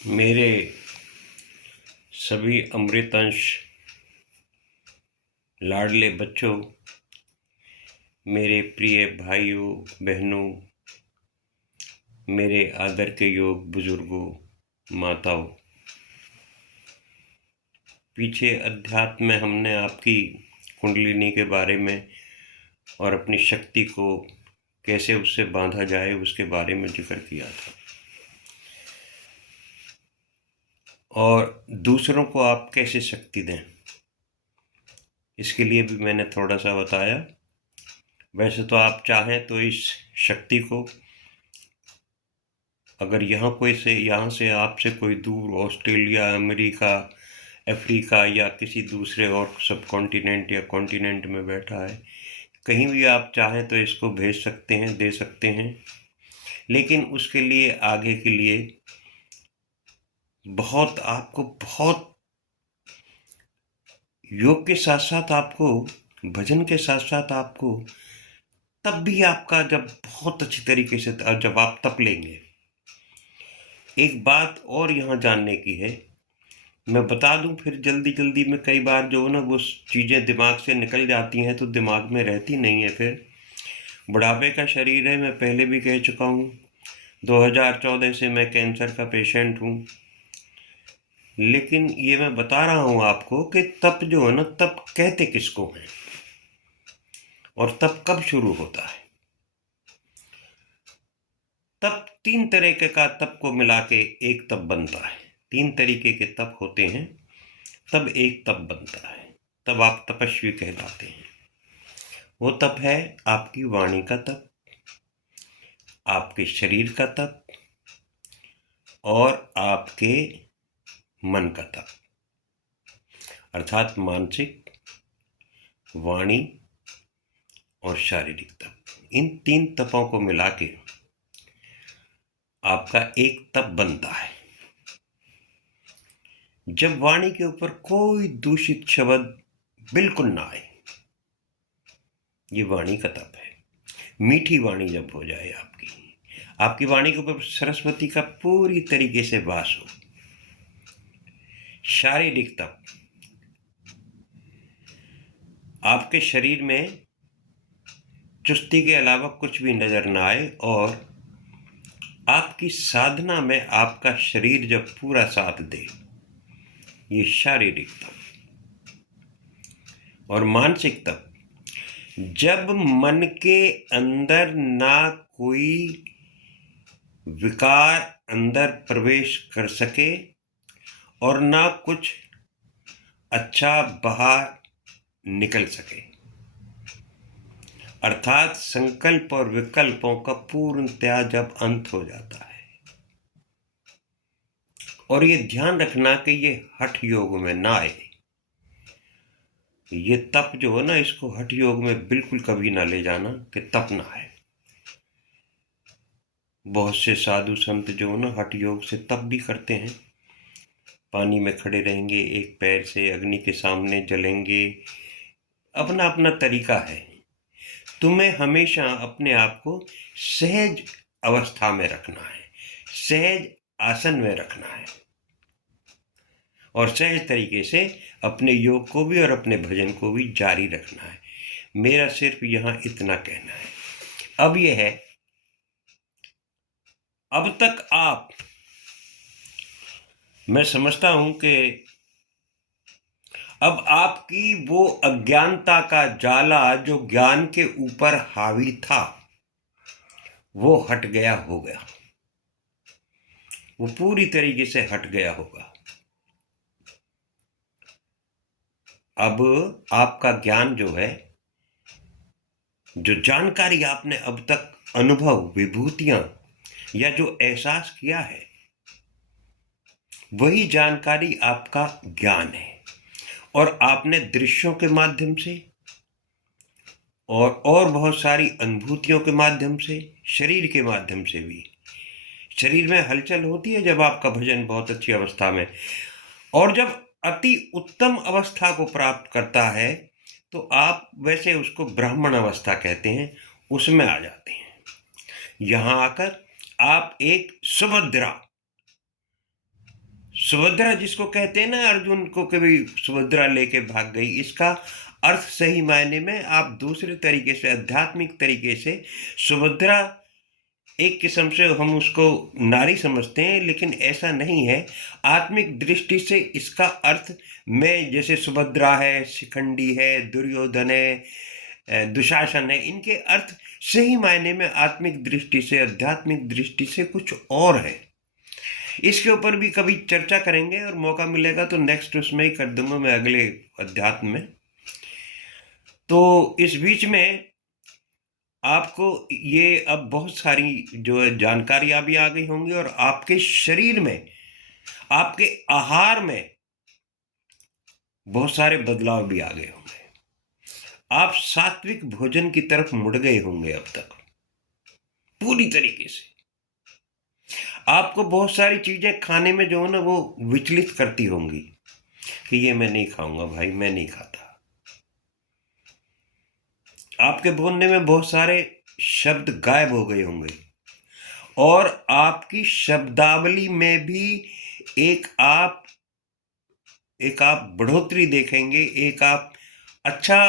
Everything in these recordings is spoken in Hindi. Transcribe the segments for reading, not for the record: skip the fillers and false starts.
मेरे सभी अमृतंश लाडले बच्चों, मेरे प्रिय भाइयों बहनों, मेरे आदर के योग बुजुर्गों, माताओं, पीछे अध्यात्म में हमने आपकी कुंडलिनी के बारे में और अपनी शक्ति को कैसे उससे बांधा जाए उसके बारे में जिक्र किया था, और दूसरों को आप कैसे शक्ति दें इसके लिए भी मैंने थोड़ा सा बताया। वैसे तो आप चाहें तो इस शक्ति को, अगर यहाँ से आपसे कोई दूर ऑस्ट्रेलिया, अमेरिका, अफ्रीका या किसी दूसरे और सब कॉन्टिनेंट या कॉन्टिनेंट में बैठा है, कहीं भी आप चाहें तो इसको भेज सकते हैं, दे सकते हैं। लेकिन उसके लिए आगे के लिए आपको बहुत योग के साथ साथ आपको भजन के साथ साथ आपको तब भी आपका जब बहुत अच्छी तरीके से जब आप तप लेंगे, एक बात और यहाँ जानने की है, मैं बता दूं फिर जल्दी जल्दी में कई बार जो है ना वो चीज़ें दिमाग से निकल जाती हैं तो दिमाग में रहती नहीं है। फिर बुढ़ापे का शरीर है, मैं पहले भी कह चुका हूँ, 2014 से मैं कैंसर का पेशेंट हूँ। लेकिन ये मैं बता रहा हूँ आपको कि तप जो है ना, तप कहते किसको हैं और तप कब शुरू होता है। तप 3 तरीके का तप को मिला के एक तप बनता है। 3 तरीके के तप होते हैं, तब एक तप बनता है, तब आप तपस्वी कहलाते हैं। वो तप है आपकी वाणी का तप, आपके शरीर का तप और आपके मन का तप, अर्थात मानसिक, वाणी और शारीरिक तप। इन 3 तपों को मिला के आपका एक तप बनता है। जब वाणी के ऊपर कोई दूषित शब्द बिल्कुल ना आए, ये वाणी का तप है। मीठी वाणी जब हो जाए आपकी वाणी के ऊपर सरस्वती का पूरी तरीके से वास हो। शारीरिक तप, आपके शरीर में चुस्ती के अलावा कुछ भी नजर ना आए और आपकी साधना में आपका शरीर जब पूरा साथ दे, ये शारीरिक तप। और मानसिक तप, जब मन के अंदर ना कोई विकार अंदर प्रवेश कर सके और ना कुछ अच्छा बाहर निकल सके, अर्थात संकल्प और विकल्पों का पूर्णतया जब अंत हो जाता है। और ये ध्यान रखना कि ये हठ योग में ना आए। ये तप जो है ना, इसको हठ योग में बिल्कुल कभी ना ले जाना कि तप ना है। बहुत से साधु संत जो है ना हठ योग से तप भी करते हैं, पानी में खड़े रहेंगे, एक पैर से अग्नि के सामने जलेंगे, अपना अपना तरीका है। तुम्हें हमेशा अपने आप को सहज अवस्था में रखना है, सहज आसन में रखना है और सहज तरीके से अपने योग को भी और अपने भजन को भी जारी रखना है। मेरा सिर्फ यहाँ इतना कहना है। अब यह है, अब तक मैं समझता हूं कि अब आपकी वो अज्ञानता का जाला जो ज्ञान के ऊपर हावी था वो हट गया होगा, वो पूरी तरीके से हट गया होगा। अब आपका ज्ञान जो है, जो जानकारी आपने अब तक अनुभव, विभूतियां या जो एहसास किया है, वही जानकारी आपका ज्ञान है। और आपने दृश्यों के माध्यम से और बहुत सारी अनुभूतियों के माध्यम से, शरीर के माध्यम से भी, शरीर में हलचल होती है जब आपका भजन बहुत अच्छी अवस्था में, और जब अति उत्तम अवस्था को प्राप्त करता है तो आप वैसे उसको ब्राह्मण अवस्था कहते हैं, उसमें आ जाते हैं। यहां आकर आप एक सुभद्रा सुभद्रा जिसको कहते हैं ना, अर्जुन को कभी सुभद्रा लेके भाग गई, इसका अर्थ सही मायने में आप दूसरे तरीके से, आध्यात्मिक तरीके से, सुभद्रा एक किस्म से हम उसको नारी समझते हैं, लेकिन ऐसा नहीं है। आत्मिक दृष्टि से इसका अर्थ, मैं जैसे सुभद्रा है, शिखंडी है, दुर्योधन है, दुशासन है, इनके अर्थ सही मायने में आत्मिक दृष्टि से, आध्यात्मिक दृष्टि से कुछ और है। इसके ऊपर भी कभी चर्चा करेंगे और मौका मिलेगा तो नेक्स्ट उसमें ही कर दूंगा मैं, अगले अध्यात्म में। तो इस बीच में आपको ये अब बहुत सारी जो है जानकारियां भी आ गई होंगी, और आपके शरीर में, आपके आहार में बहुत सारे बदलाव भी आ गए होंगे। आप सात्विक भोजन की तरफ मुड़ गए होंगे अब तक पूरी तरीके से। आपको बहुत सारी चीजें खाने में जो है ना वो विचलित करती होंगी कि ये मैं नहीं खाऊंगा भाई, मैं नहीं खाता। आपके बोलने में बहुत सारे शब्द गायब हो गए होंगे, और आपकी शब्दावली में भी एक आप बढ़ोतरी देखेंगे, एक आप अच्छा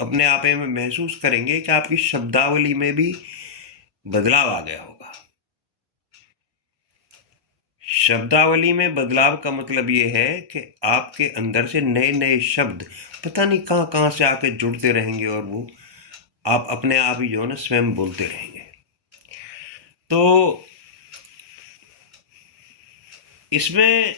अपने आप में महसूस करेंगे कि आपकी शब्दावली में भी बदलाव आ गया होगा। शब्दावली में बदलाव का मतलब ये है कि आपके अंदर से नए नए शब्द पता नहीं कहाँ कहाँ से आके जुड़ते रहेंगे, और वो आप अपने आप ही जो है ना स्वयं बोलते रहेंगे। तो इसमें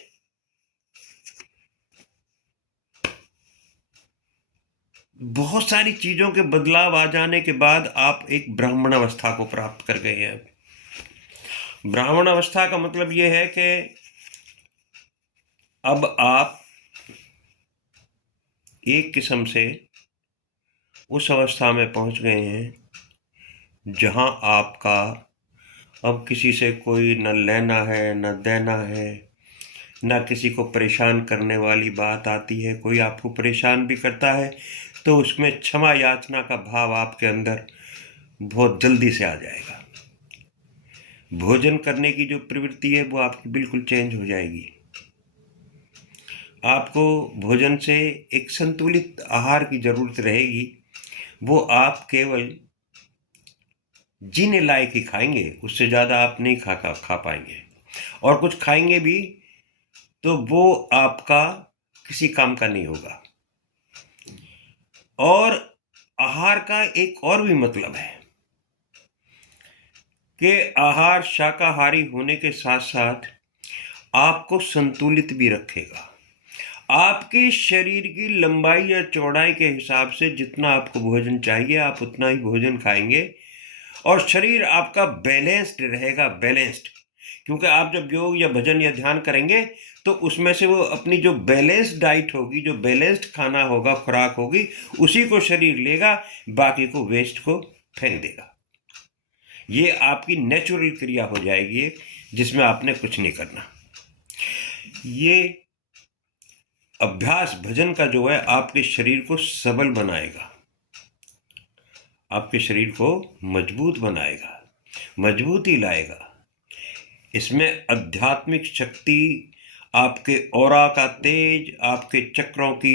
बहुत सारी चीजों के बदलाव आ जाने के बाद आप एक ब्राह्मण अवस्था को प्राप्त कर गए हैं। ब्राह्मण अवस्था का मतलब यह है कि अब आप एक किस्म से उस अवस्था में पहुंच गए हैं जहां आपका अब किसी से कोई न लेना है न देना है, न किसी को परेशान करने वाली बात आती है। कोई आपको परेशान भी करता है तो उसमें क्षमा याचना का भाव आपके अंदर बहुत जल्दी से आ जाएगा। भोजन करने की जो प्रवृत्ति है वो आपकी बिल्कुल चेंज हो जाएगी। आपको भोजन से एक संतुलित आहार की जरूरत रहेगी, वो आप केवल जीने लायक ही खाएंगे, उससे ज़्यादा आप नहीं खा पाएंगे। और कुछ खाएंगे भी तो वो आपका किसी काम का नहीं होगा। और आहार का एक और भी मतलब है कि आहार शाकाहारी होने के साथ साथ आपको संतुलित भी रखेगा। आपके शरीर की लंबाई या चौड़ाई के हिसाब से जितना आपको भोजन चाहिए आप उतना ही भोजन खाएंगे, और शरीर आपका बैलेंस्ड रहेगा, बैलेंस्ड। क्योंकि आप जब योग या भजन या ध्यान करेंगे तो उसमें से वो अपनी जो बैलेंस्ड डाइट होगी, जो बैलेंस्ड खाना होगा, खुराक होगी, उसी को शरीर लेगा, बाकी को वेस्ट को फेंक देगा। ये आपकी नेचुरल क्रिया हो जाएगी जिसमें आपने कुछ नहीं करना। ये अभ्यास भजन का जो है आपके शरीर को सबल बनाएगा, आपके शरीर को मजबूत बनाएगा, मजबूती लाएगा। इसमें आध्यात्मिक शक्ति, आपके ऑरा का तेज, आपके चक्रों की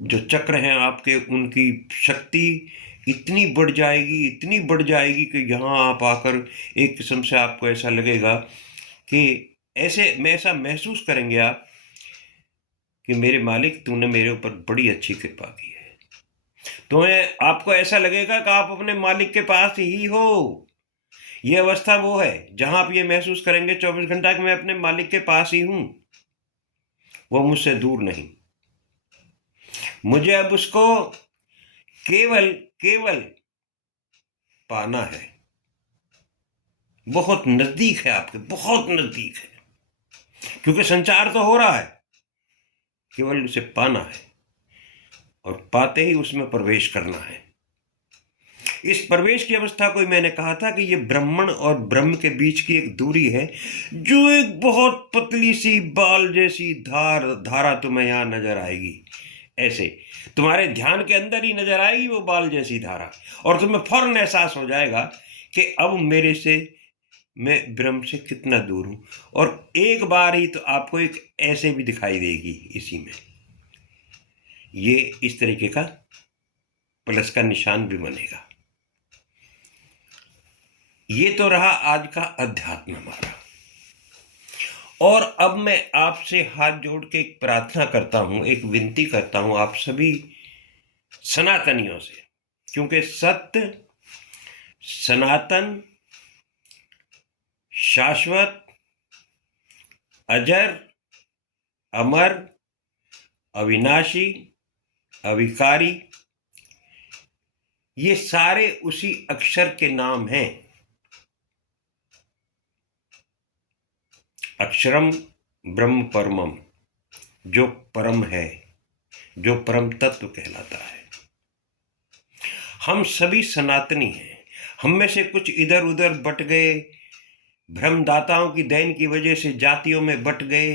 जो चक्र हैं आपके, उनकी शक्ति इतनी बढ़ जाएगी, इतनी बढ़ जाएगी कि यहाँ आप आकर एक किस्म से आपको ऐसा लगेगा कि ऐसा महसूस करेंगे आप कि मेरे मालिक तूने मेरे ऊपर बड़ी अच्छी कृपा की है। तो आपको ऐसा लगेगा कि आप अपने मालिक के पास ही हो। ये अवस्था वो है जहां आप ये महसूस करेंगे 24 घंटा कि मैं अपने मालिक के पास ही हूं, वो मुझसे दूर नहीं। मुझे अब उसको केवल केवल पाना है। बहुत नजदीक है, आपके बहुत नजदीक है, क्योंकि संचार तो हो रहा है, केवल उसे पाना है, और पाते ही उसमें प्रवेश करना है। इस प्रवेश की अवस्था को मैंने कहा था कि ये ब्राह्मण और ब्रह्म के बीच की एक दूरी है, जो एक बहुत पतली सी बाल जैसी धारा तुम्हें यहां नजर आएगी। ऐसे तुम्हारे ध्यान के अंदर ही नजर आएगी वो बाल जैसी धारा, और तुम्हें फौरन एहसास हो जाएगा कि अब मेरे से मैं ब्रह्म से कितना दूर हूं। और एक बार ही तो आपको एक ऐसे भी दिखाई देगी इसी में, ये इस तरीके का प्लस का निशान भी बनेगा। ये तो रहा आज का अध्यात्म हमारा। और अब मैं आपसे हाथ जोड़ के एक प्रार्थना करता हूं, एक विनती करता हूं आप सभी सनातनियों से, क्योंकि सत्य, सनातन, शाश्वत, अजर, अमर, अविनाशी, अविकारी, ये सारे उसी अक्षर के नाम हैं। अक्षरम ब्रह्म परमम, जो परम है, जो परम तत्व कहलाता है। हम सभी सनातनी हैं। हम में से कुछ इधर उधर बट गए, भ्रमदाताओं की देन की वजह से जातियों में बट गए।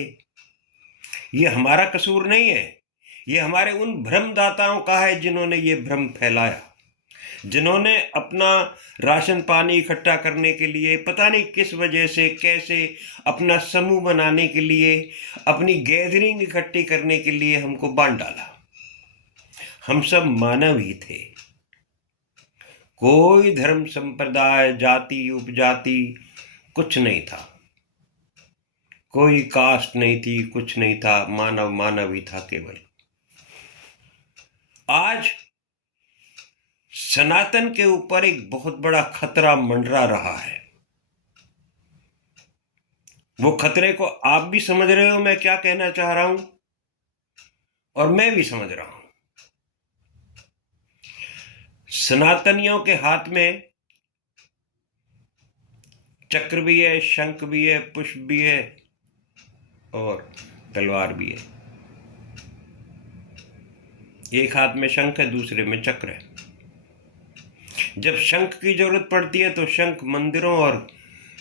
ये हमारा कसूर नहीं है, ये हमारे उन भ्रमदाताओं का है जिन्होंने ये भ्रम फैलाया, जिन्होंने अपना राशन पानी इकट्ठा करने के लिए पता नहीं किस वजह से कैसे, अपना समूह बनाने के लिए, अपनी गैदरिंग इकट्ठी करने के लिए हमको बांट डाला। हम सब मानव ही थे, कोई धर्म संप्रदाय जाति उपजाति कुछ नहीं था, कोई कास्ट नहीं थी, कुछ नहीं था, मानव मानव ही था केवल। आज सनातन के ऊपर एक बहुत बड़ा खतरा मंडरा रहा है। वो खतरे को आप भी समझ रहे हो मैं क्या कहना चाह रहा हूं, और मैं भी समझ रहा हूं। सनातनियों के हाथ में चक्र भी है, शंख भी है, पुष्प भी है और तलवार भी है। एक हाथ में शंख है, दूसरे में चक्र है। जब शंख की जरूरत पड़ती है तो शंख मंदिरों और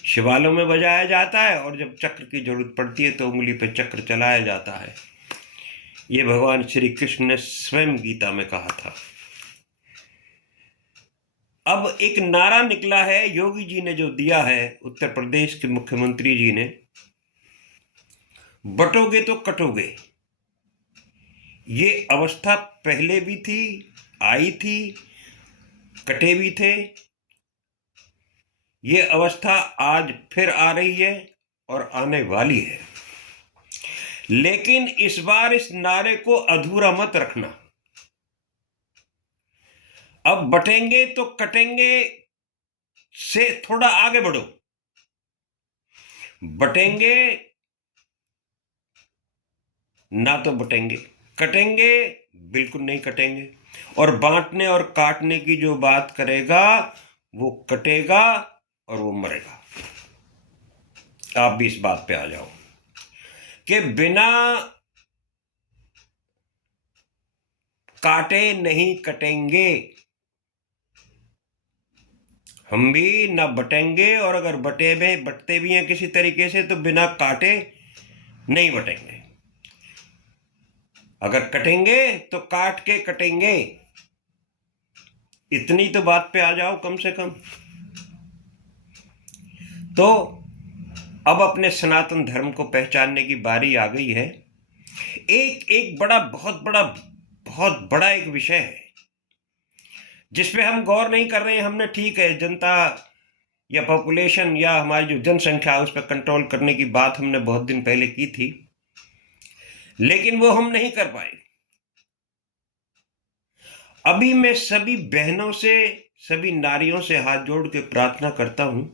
शिवालयों में बजाया जाता है, और जब चक्र की जरूरत पड़ती है तो उंगली पे चक्र चलाया जाता है। ये भगवान श्री कृष्ण ने स्वयं गीता में कहा था। अब एक नारा निकला है, योगी जी ने जो दिया है, उत्तर प्रदेश के मुख्यमंत्री जी ने, बटोगे तो कटोगे। ये अवस्था पहले भी थी, आई थी, कटे भी थे। ये अवस्था आज फिर आ रही है और आने वाली है। लेकिन इस बार इस नारे को अधूरा मत रखना। अब बटेंगे तो कटेंगे से थोड़ा आगे बढ़ो। बटेंगे ना तो बटेंगे, कटेंगे बिल्कुल नहीं कटेंगे। और बांटने और काटने की जो बात करेगा वो कटेगा और वो मरेगा। आप भी इस बात पे आ जाओ कि बिना काटे नहीं कटेंगे। हम भी ना बटेंगे, और अगर बटते भी हैं किसी तरीके से तो बिना काटे नहीं बटेंगे। अगर कटेंगे तो काट के कटेंगे। इतनी तो बात पे आ जाओ कम से कम। तो अब अपने सनातन धर्म को पहचानने की बारी आ गई है। एक बड़ा बहुत बड़ा एक विषय है जिसपे हम गौर नहीं कर रहे हैं। हमने ठीक है, जनता या पॉपुलेशन या हमारी जो जनसंख्या है उस पर कंट्रोल करने की बात हमने बहुत दिन पहले की थी, लेकिन वो हम नहीं कर पाए। अभी मैं सभी बहनों से, सभी नारियों से हाथ जोड़ के प्रार्थना करता हूं,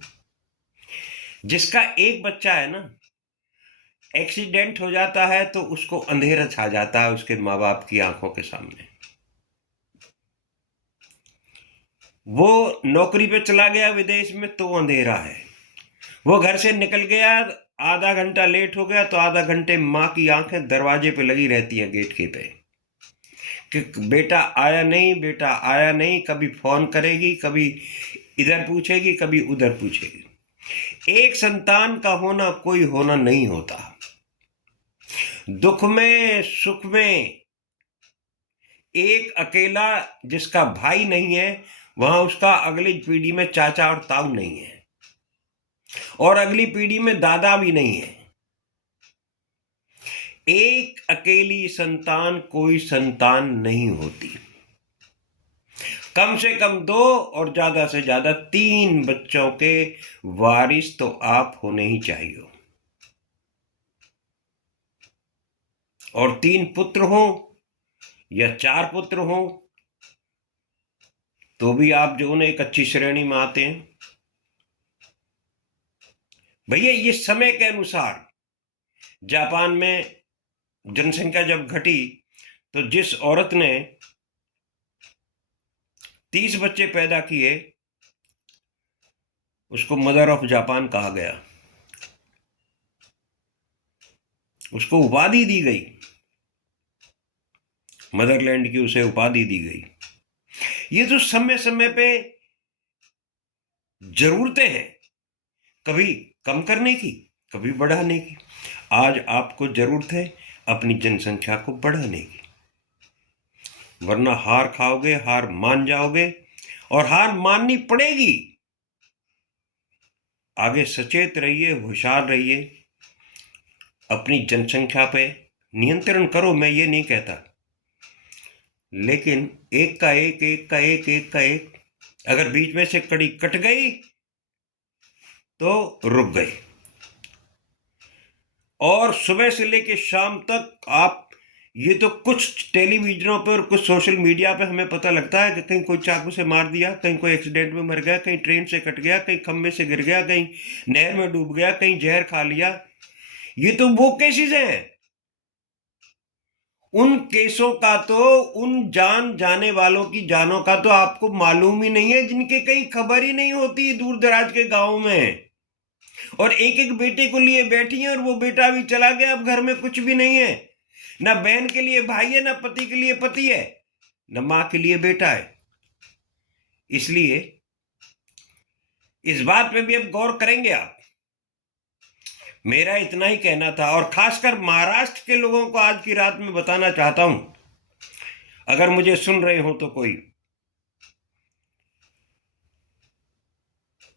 जिसका एक बच्चा है ना, एक्सीडेंट हो जाता है तो उसको अंधेरा छा जाता है उसके माँ बाप की आंखों के सामने। वो नौकरी पे चला गया विदेश में तो अंधेरा है। वो घर से निकल गया, आधा घंटा लेट हो गया तो आधा घंटे माँ की आंखें दरवाजे पे लगी रहती हैं, गेट के पे, कि बेटा आया नहीं, बेटा आया नहीं। कभी फोन करेगी, कभी इधर पूछेगी, कभी उधर पूछेगी। एक संतान का होना कोई होना नहीं होता। दुख में सुख में एक अकेला जिसका भाई नहीं है, वहां उसका अगली पीढ़ी में चाचा और ताऊ नहीं है। और अगली पीढ़ी में दादा भी नहीं है। एक अकेली संतान कोई संतान नहीं होती, कम से कम 2 और ज्यादा से ज्यादा 3 बच्चों के वारिस तो आप होने ही चाहिए। और 3 पुत्र हो या 4 पुत्र हो तो भी आप जो एक अच्छी श्रेणी में आते हैं। भैया ये समय के अनुसार जापान में जनसंख्या जब घटी तो जिस औरत ने 30 बच्चे पैदा किए उसको मदर ऑफ जापान कहा गया, उसको उपाधि दी गई, मदरलैंड की उसे उपाधि दी गई। ये तो समय समय पे जरूरतें हैं, कभी कम करने की, कभी बढ़ाने की। आज आपको जरूरत है अपनी जनसंख्या को बढ़ाने की, वरना हार खाओगे, हार मान जाओगे, और हार माननी पड़ेगी। आगे सचेत रहिए, होशियार रहिए, अपनी जनसंख्या पे नियंत्रण करो, मैं ये नहीं कहता, लेकिन एक का एक, एक का एक, एक का एक, अगर बीच में से कड़ी कट गई तो रुक गई। और सुबह से लेकर शाम तक आप, ये तो कुछ टेलीविजनों पर और कुछ सोशल मीडिया पे हमें पता लगता है कि कहीं कोई चाकू से मार दिया, कहीं कोई एक्सीडेंट में मर गया, कहीं ट्रेन से कट गया, कहीं खंबे से गिर गया, कहीं नहर में डूब गया, कहीं जहर खा लिया। ये तो वो केसेस हैं। उन केसों का तो, उन जान जाने वालों की जानों का तो आपको मालूम ही नहीं है, जिनके कहीं खबर ही नहीं होती दूर दराज के गांव में, और एक एक बेटे को लिए बैठी है, और वो बेटा भी चला गया, अब घर में कुछ भी नहीं है, ना बहन के लिए भाई है, ना पति के लिए पति है, ना मां के लिए बेटा है। इसलिए इस बात पे भी अब गौर करेंगे आप। मेरा इतना ही कहना था, और खासकर महाराष्ट्र के लोगों को आज की रात में बताना चाहता हूं, अगर मुझे सुन रहे हो तो कोई,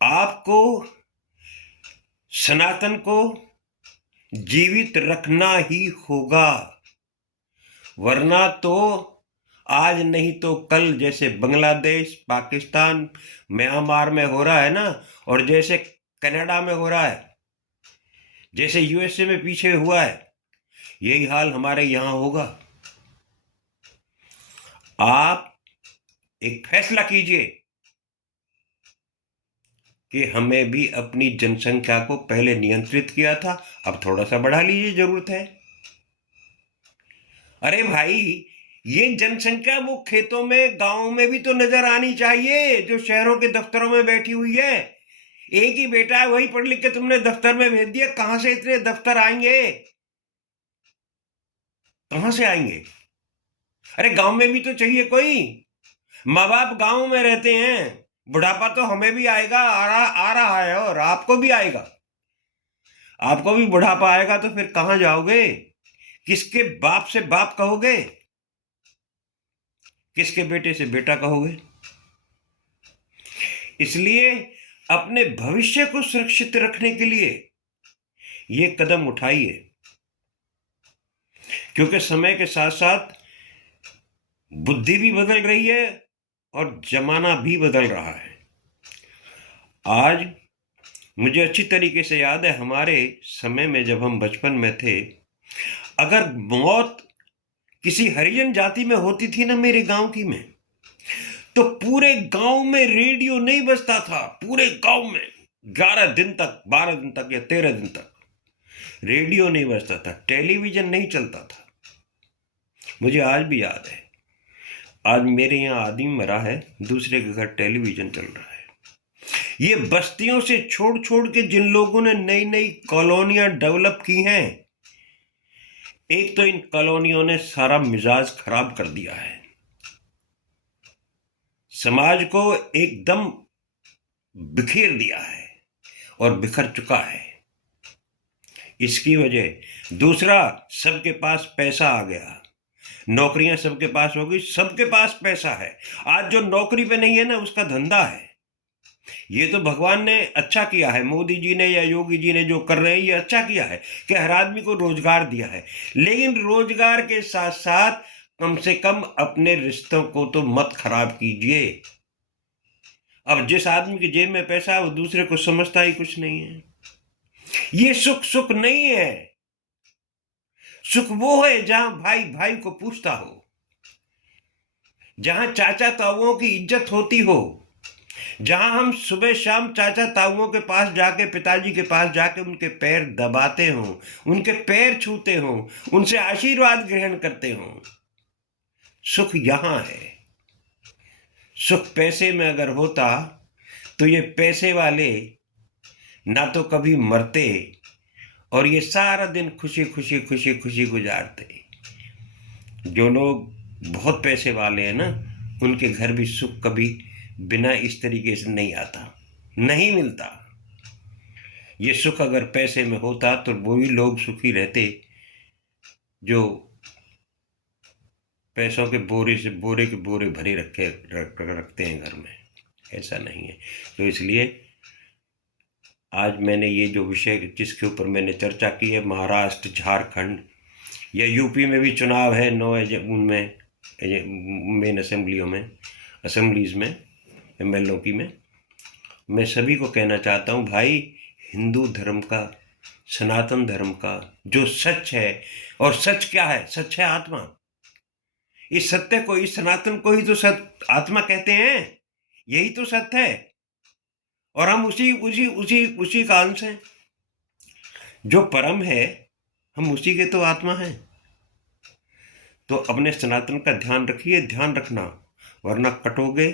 आपको सनातन को जीवित रखना ही होगा, वरना तो आज नहीं तो कल, जैसे बांग्लादेश, पाकिस्तान, म्यांमार में हो रहा है ना, और जैसे कनाडा में हो रहा है, जैसे यूएसए में पीछे हुआ है, यही हाल हमारे यहां होगा। आप एक फैसला कीजिए कि हमें भी अपनी जनसंख्या को पहले नियंत्रित किया था, अब थोड़ा सा बढ़ा लीजिए, जरूरत है। अरे भाई, ये जनसंख्या वो खेतों में, गांवों में भी तो नजर आनी चाहिए, जो शहरों के दफ्तरों में बैठी हुई है। एक ही बेटा है, वही पढ़ लिख के तुमने दफ्तर में भेज दिया, कहां से इतने दफ्तर आएंगे, कहां से आएंगे? अरे गांव में भी तो चाहिए कोई। माँ बाप गांव में रहते हैं, बुढ़ापा तो हमें भी आएगा, आ रहा है, और आपको भी आएगा। आपको भी बुढ़ापा आएगा तो फिर कहां जाओगे? किसके बाप से बाप कहोगे? किसके बेटे से बेटा कहोगे? इसलिए अपने भविष्य को सुरक्षित रखने के लिए ये कदम उठाइए, क्योंकि समय के साथ साथ बुद्धि भी बदल रही है और जमाना भी बदल रहा है। आज मुझे अच्छी तरीके से याद है, हमारे समय में जब हम बचपन में थे, अगर मौत किसी हरिजन जाति में होती थी ना, मेरे गांव की में, तो पूरे गांव में रेडियो नहीं बजता था। पूरे गांव में 11 दिन तक, 12 दिन तक या 13 दिन तक रेडियो नहीं बजता था, टेलीविजन नहीं चलता था। मुझे आज भी याद है, आज मेरे यहाँ आदमी मरा है, दूसरे के घर टेलीविजन चल रहा है। ये बस्तियों से छोड़ छोड़ के जिन लोगों ने नई नई कॉलोनियां डेवलप की हैं, एक तो इन कॉलोनियों ने सारा मिजाज खराब कर दिया है, समाज को एकदम बिखेर दिया है और बिखर चुका है। इसकी वजह, दूसरा, सबके पास पैसा आ गया, नौकरियां सबके पास हो गई, सबके पास पैसा है। आज जो नौकरी पे नहीं है ना, उसका धंधा है। ये तो भगवान ने अच्छा किया है, मोदी जी ने या योगी जी ने जो कर रहे हैं ये अच्छा किया है कि हर आदमी को रोजगार दिया है। लेकिन रोजगार के साथ साथ कम से कम अपने रिश्तों को तो मत खराब कीजिए। अब जिस आदमी की जेब में पैसा है वो दूसरे को समझता ही कुछ नहीं है। ये सुख सुख नहीं है। सुख वो है जहां भाई भाई को पूछता हो, जहां चाचा ताऊओं की इज्जत होती हो, जहां हम सुबह शाम चाचा ताऊओं के पास जाके, पिताजी के पास जाके उनके पैर दबाते हो, उनके पैर छूते हो, उनसे आशीर्वाद ग्रहण करते हो। सुख यहां है। सुख पैसे में अगर होता तो ये पैसे वाले ना तो कभी मरते और ये सारा दिन खुशी खुशी खुशी खुशी गुजारते। जो लोग बहुत पैसे वाले हैं ना, उनके घर भी सुख कभी बिना इस तरीके से नहीं आता, नहीं मिलता। ये सुख अगर पैसे में होता तो वही लोग सुखी रहते जो पैसों के बोरे से बोरे के बोरे भरे रखते हैं घर में। ऐसा नहीं है। तो इसलिए आज मैंने ये जो विषय जिसके ऊपर मैंने चर्चा की है, महाराष्ट्र, झारखंड या यूपी में भी चुनाव है, 9 उनमें मेन असेंबलीज में, एमएलओ की में, मैं सभी को कहना चाहता हूँ भाई, हिंदू धर्म का, सनातन धर्म का जो सच है, और सच क्या है? सच है आत्मा। इस सत्य को, इस सनातन को ही तो सत्य आत्मा कहते हैं। यही तो सत्य है और हम उसी उसी उसी उसी का अंश हैं। जो परम है हम उसी के तो आत्मा हैं। तो अपने सनातन का ध्यान रखिए, ध्यान रखना, वरना कटोगे,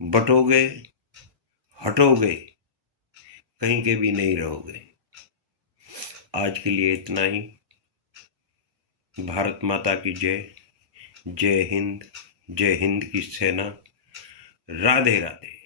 बटोगे, हटोगे, कहीं के भी नहीं रहोगे। आज के लिए इतना ही। भारत माता की जय। जय हिंद, जय हिंद की सेना। राधे राधे।